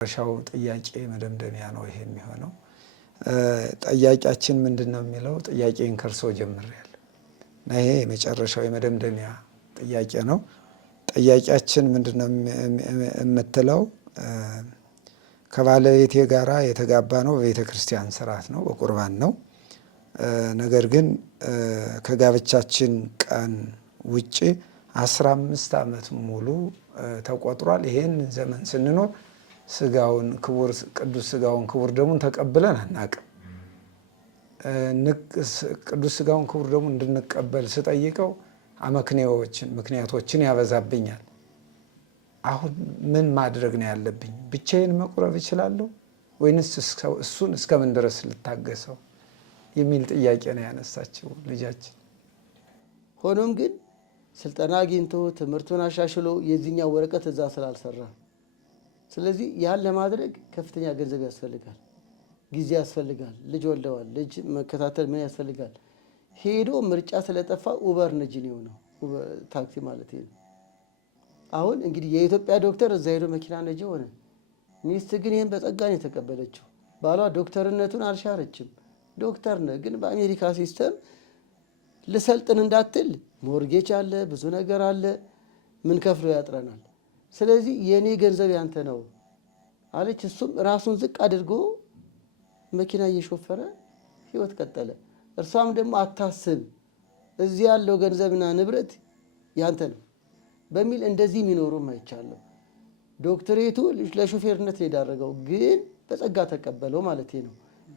ሻው ጥያቄ መደምደሚያ ነው ይሄ የሚሆነው። ጥያቄያችን ምንድነው የሚለው ጥያቄን ከርሶ ጀምሬያለሁ እና ይሄ የመጨረሻው የመደምደሚያ ጥያቄ ነው። ጥያቄያችን ምንድነው የምትለው ከባለቤቴ ጋራ የተጋባ ነው በቤተክርስቲያን ስርዓት ነው በቁርባን ነው። ነገር ግን ከጋብቻችን ቀን ውጪ 15 ዓመት ሙሉ ተቆጥሯል። ይሄን ዘመን ስንኖር ስጋውን ክቡር ቅዱስ ስጋውን ክቡር ደሙን ተቀብለን አናውቅም። ቅዱስ ስጋውን ክቡር ደሙን እንድንቀበል ስጠይቀው ምክንያቶችን ያበዛብኛል። አሁን ምን ማድረግ ነው ያለብኝ? ብቻዬን መቁረብ እችላለሁ ወይንስ እሱን እስከምን ድረስ ልታገሰው የሚል ጥያቄ ነው ያነሳችው ልጃችን። ሆኖም ግን ስልጠና አግኝቶ ትምህርቱን አሻሽሎ የዚህኛው ወረቀት እዛ ስላልሰራ፣ ስለዚህ ያን ለማድረግ ከፍተኛ ገንዘብ ያስፈልጋል፣ ጊዜ ያስፈልጋል። ልጅ ወልደዋል፣ ልጅ መከታተል ምን ያስፈልጋል። ሄዶ ምርጫ ስለጠፋ ኡበር ነጂ ነው የሆነው፣ ታክሲ ማለት ነው። አሁን እንግዲህ የኢትዮጵያ ዶክተር እዛ ሄዶ መኪና ነጂ ሆነ። ሚስት ግን ይህን በጸጋ ነው የተቀበለችው። ባሏ ዶክተርነቱን አልሻረችም። ዶክተር ነህ ግን በአሜሪካ ሲስተም ልሰልጥን እንዳትል ሞርጌጅ አለ፣ ብዙ ነገር አለ፣ ምን ከፍሎ ያጥረናል። ስለዚህ የኔ ገንዘብ ያንተ ነው አለች። እሱም ራሱን ዝቅ አድርጎ መኪና እየሾፈረ ህይወት ቀጠለ። እርሷም ደግሞ አታስብ፣ እዚህ ያለው ገንዘብና ንብረት ያንተ ነው በሚል እንደዚህ የሚኖሩም አይቻለሁ። ዶክተሬቱ ለሹፌርነት የዳረገው ግን በጸጋ ተቀበለው ማለት ነው።